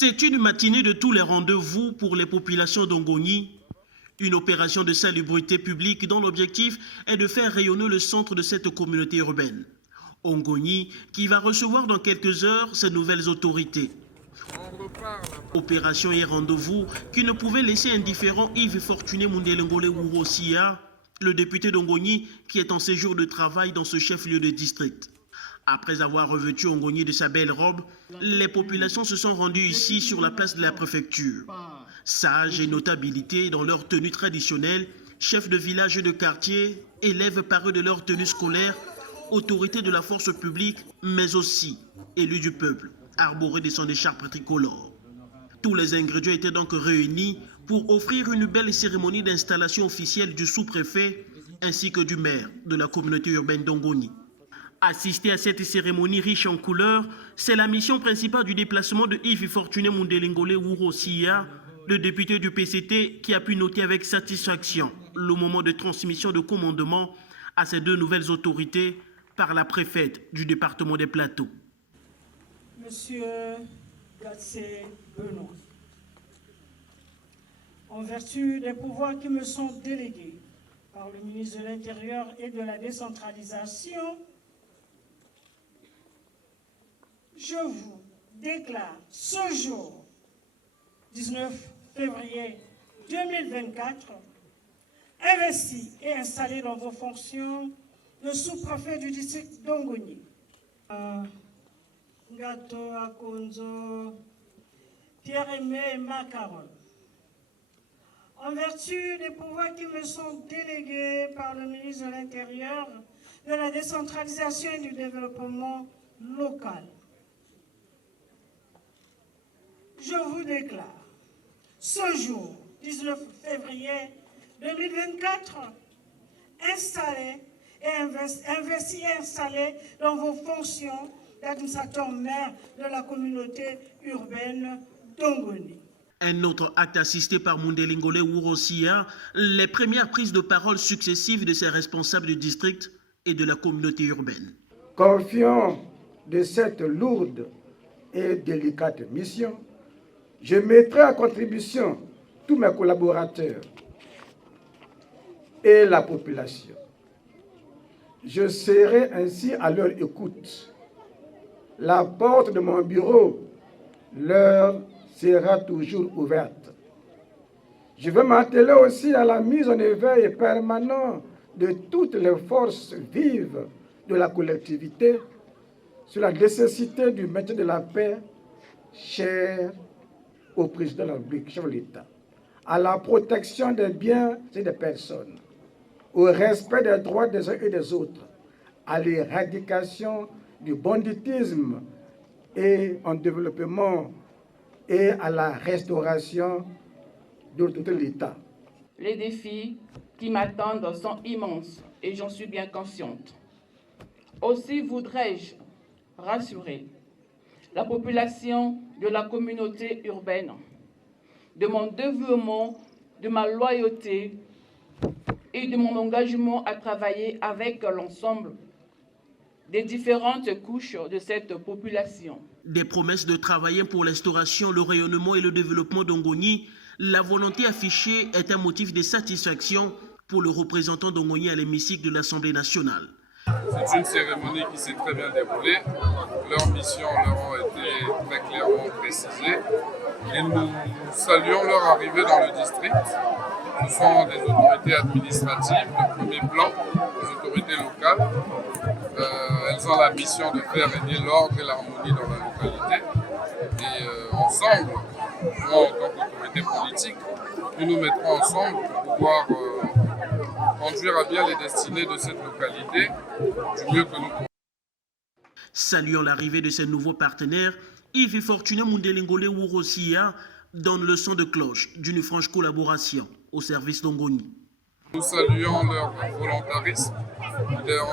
C'est une matinée de tous les rendez-vous pour les populations d'Ongoni, une opération de salubrité publique dont l'objectif est de faire rayonner le centre de cette communauté urbaine. Ongoni qui va recevoir dans quelques heures ses nouvelles autorités. Opération et rendez-vous qui ne pouvait laisser indifférent Yves Fortuné Mundelengole Wurosia, le député d'Ongoni qui est en séjour de travail dans ce chef-lieu de district. Après avoir revêtu Ongoni de sa belle robe, les populations se sont rendues ici sur la place de la préfecture. Sages et notabilités dans leur tenue traditionnelle, chefs de village et de quartier, élèves parés de leur tenue scolaire, autorités de la force publique, mais aussi élus du peuple, arborés de son écharpe tricolore. Tous les ingrédients étaient donc réunis pour offrir une belle cérémonie d'installation officielle du sous-préfet ainsi que du maire de la communauté urbaine d'Ongoni. Assister à cette cérémonie riche en couleurs, c'est la mission principale du déplacement de Yves Fortuné Mundelengole Wurosia, le député du PCT qui a pu noter avec satisfaction le moment de transmission de commandement à ces deux nouvelles autorités par la préfète du département des Plateaux. Monsieur Gatsé Benoît, en vertu des pouvoirs qui me sont délégués par le ministre de l'Intérieur et de la décentralisation, je vous déclare ce jour, 19 février 2024, investi et installé dans vos fonctions de sous-préfet du district d'Ongoni. Ngato Akonzo, Pierre-Aimé Macaron. En vertu des pouvoirs qui me sont délégués par le ministre de l'Intérieur, de la décentralisation et du développement local, je vous déclare ce jour, 19 février 2024, installé et investi et installé dans vos fonctions d'administrateur maire de la communauté urbaine d'Ongoni. Un autre acte assisté par Mundelengole Wurosia, les premières prises de parole successives de ses responsables du district et de la communauté urbaine. Confiant de cette lourde et délicate mission, je mettrai à contribution tous mes collaborateurs et la population. Je serai ainsi à leur écoute. La porte de mon bureau leur sera toujours ouverte. Je veux m'atteler aussi à la mise en éveil permanent de toutes les forces vives de la collectivité sur la nécessité du maintien de la paix, chère au président de la République, chef de l'État, à la protection des biens et des personnes, au respect des droits des uns et des autres, à l'éradication du banditisme et en développement et à la restauration de l'autorité de l'État. Les défis qui m'attendent sont immenses et j'en suis bien consciente. Aussi voudrais-je rassurer la population de la communauté urbaine de mon dévouement, de ma loyauté et de mon engagement à travailler avec l'ensemble des différentes couches de cette population. Des promesses de travailler pour l'instauration, le rayonnement et le développement d'Ongoni, la volonté affichée est un motif de satisfaction pour le représentant d'Ongoni à l'hémicycle de l'Assemblée nationale. C'est une cérémonie qui s'est très bien déroulée. Leurs missions leur ont été très clairement précisées. Et nous saluons leur arrivée dans le district. Ce sont des autorités administratives de premier plan, des autorités locales. Elles ont la mission de faire régner l'ordre et l'harmonie dans la localité. Et ensemble, nous en tant qu'autorité politique, nous nous mettrons ensemble pour pouvoir conduire à bien les destinées de cette localité du mieux que nous pouvons. Saluant l'arrivée de ces nouveaux partenaires, Yves Fortuné Mundelengole Wurosia donne le son de cloche d'une franche collaboration au service d'Ongoni. Nous saluons leur volontarisme.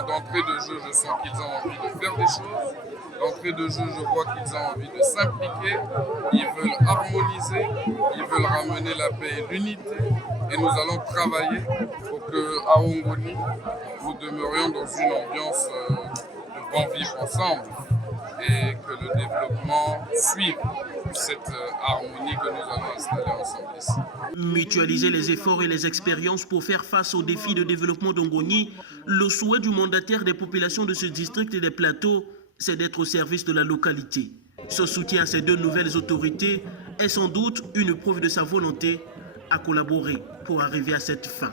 D'entrée de jeu, je sens qu'ils ont envie de faire des choses. D'entrée de jeu, je vois qu'ils ont envie de s'impliquer. Ils veulent harmoniser, ils veulent ramener la paix et l'unité. Et nous allons travailler pour qu'à Ongoni, nous demeurions dans une ambiance de bon vivre ensemble et que le développement suive. toute cette harmonie que nous allons installer ensemble ici. Mutualiser les efforts et les expériences pour faire face aux défis de développement d'Ongoni, le souhait du mandataire des populations de ce district et des plateaux, c'est d'être au service de la localité. Ce soutien à ces deux nouvelles autorités est sans doute une preuve de sa volonté à collaborer pour arriver à cette fin.